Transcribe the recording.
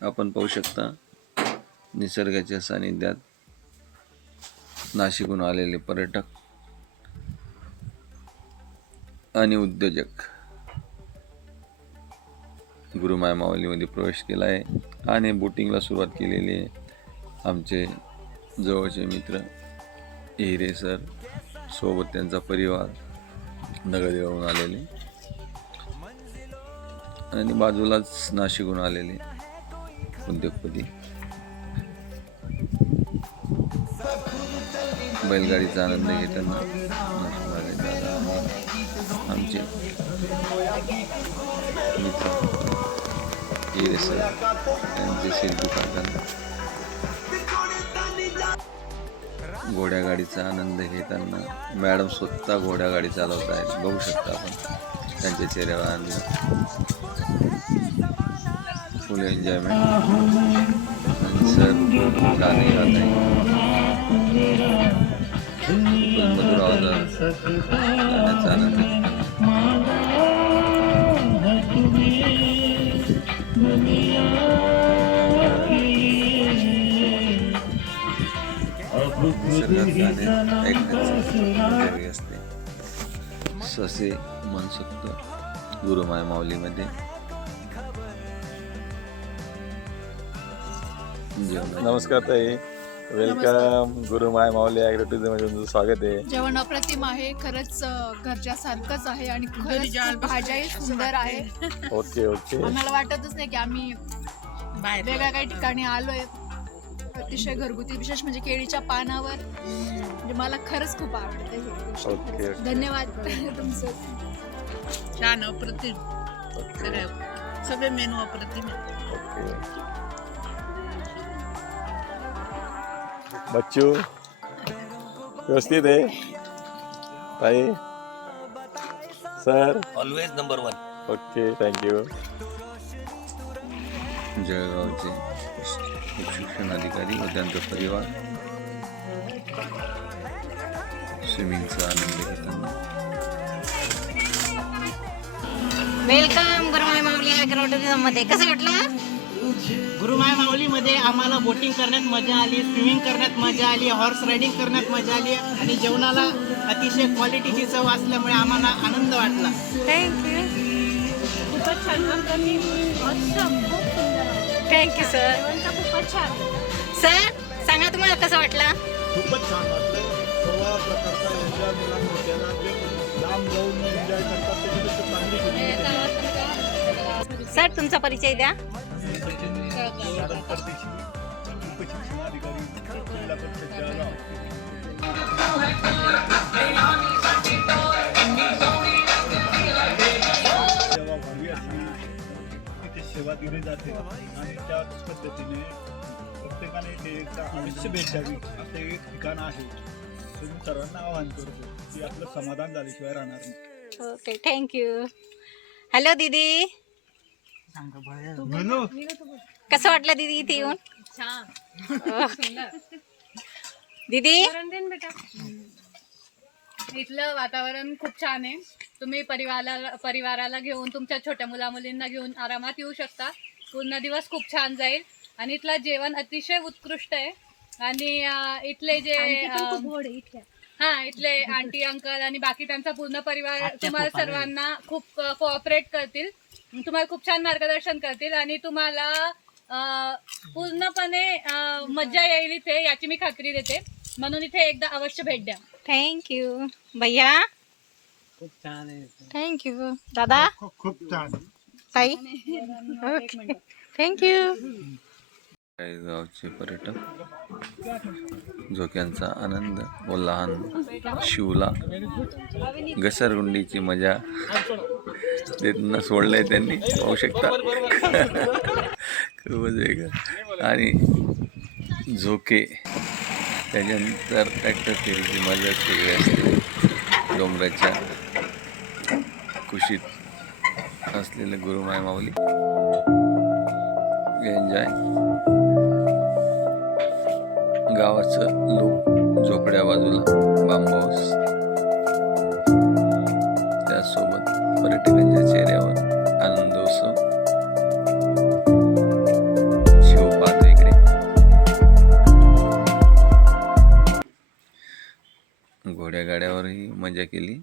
आपण पाहू शकता निसर्गाच्या सानिध्यात नाशिकहून आलेले पर्यटक आणि उद्योजक. गुरुमाय मावलीमध्ये प्रवेश केला आहे आणि बोटिंगला सुरुवात केलेली आहे. आमचे जवळचे मित्र हिरे सर सोबत त्यांचा परिवार नगरदेवाहून आलेले. आणि बाजूलाच नाशिकहून आलेले उद्योगपती. बैलगाडीचा आनंद घेताना आमचे मित्र सर त्यांचे शिल्पी काढताना घोड्या गाडीचा आनंद घेताना मॅडम स्वतः घोड्या गाडी चालवत आहेत बघू शकता आपण त्यांच्या चेहऱ्यावर आनंद. फुल एन्जॉयमेंट सर गाणे गात आहे मधुर आवाजात गाण्याचा आनंद घेताना निसर्गात गाणे ऐकण्याची वेगळी असते ससे मनसुक्त गुरुमाय माऊलीमध्ये नमस्कार ताई. वेलकम गुरुमाय माऊली ॲग्रो मध्ये तुमचं स्वागत आहे. जेवण अप्रतिम आहे. खरंच अ, घरच्यासारखंच आहे आणि खरंच खूप भाज्याही सुंदर आहे. Okay okay. आम्हाला वाटतच नाही की आम्ही वेगळ्या काही ठिकाणी आलोय. अतिशय घरगुती विशेष म्हणजे केळीच्या पानावर. म्हणजे मला खरंच खूप आवडते ही गोष्ट. Okay, okay. धन्यवाद. तुमचं. छान अप्रतिम. ओके. सगळे सगळे मेनू अप्रतिम आहे. ओके. बच्चू व्यवस्थित आहे ताई sir? Always number one okay thank you जळगावचे शिक्षण अधिकारी व त्यांचा परिवार। स्विमिंगचा आनंद घेताना वेलकम गुरुमाई माऊली मध्ये कसं वाटलं गुरुमाय माऊलीमध्ये आम्हाला बोटिंग करण्यात मजा आली स्विमिंग करण्यात मजा आली हॉर्स रायडिंग करण्यात मजा आली आणि जेवणाला अतिशय क्वालिटीची चव असल्यामुळे आम्हाला आनंद वाटला. थँक्यू थँक्यू सर सर सांगा तुम्हाला कसं वाटलं? खूपच छान वाटलं. सर्व प्रकारचा एन्जॉय मुलांना केला जे लांब जाऊन एन्जॉय करतात त्याच्यापेक्षा चांगली केली सर तुमचा परिचय द्या. जिल्हा परिषद सेवा व्हावी अशी तिथे सेवा दिली जाते आणि त्याच पद्धतीने प्रत्येकाने ते अवश्य भेट द्यावी असं एक ठिकाण आहे तुम्ही सर्वांना आवाहन करतो की आपलं समाधान झाल्याशिवाय राहणार नाही ओके थँक्यू हॅलो दीदी कसं वाटलं दीदी इथे येऊन? दीदी? इथलं वातावरण खूप छान आहे. तुम्ही परिवाराला परिवाराला घेऊन तुमच्या छोट्या मुला मुलींना घेऊन आरामात येऊ शकता. पूर्ण दिवस खूप छान जाईल. आणि इथलं जेवण अतिशय उत्कृष्ट आहे. आणि इथले जे हा इथले आंटी अंकल आणि बाकी त्यांचा पूर्ण परिवार तुम्हाला सर्वांना खूप कोऑपरेट करतील. तुम्हाला खूप छान मार्गदर्शन करतील आणि तुम्हाला अं, पूर्णपणे अं, मज्जा येईल इथे याची मी खात्री देते. म्हणून इथे एकदा अवश्य भेट द्या. थँक्यू भैया? खूप छान आहे. थँक्यू दादा? खूप छान. ताई? ओके थँक्यू गावचे पर्यटक. झोक्यांचा आनंद व लहान शिवला घसरगुंडीची मजा देताना आहे त्यांनी. पाहू शकता. खूपच वेगळं. आणि झोके त्याच्यानंतर ट्रॅक्टर फेरीची मजा वेगळी असते. डोंगराच्या कुशीत असलेलं गुरुमाय माऊली. एन्जॉय गावाचं लोक झोपड्या बाजूला बांबॉस. त्यासोबत पर्यटकांच्या चेहऱ्यावर आनंद उत्सव घोड्या गाड्यावरही मजा केली.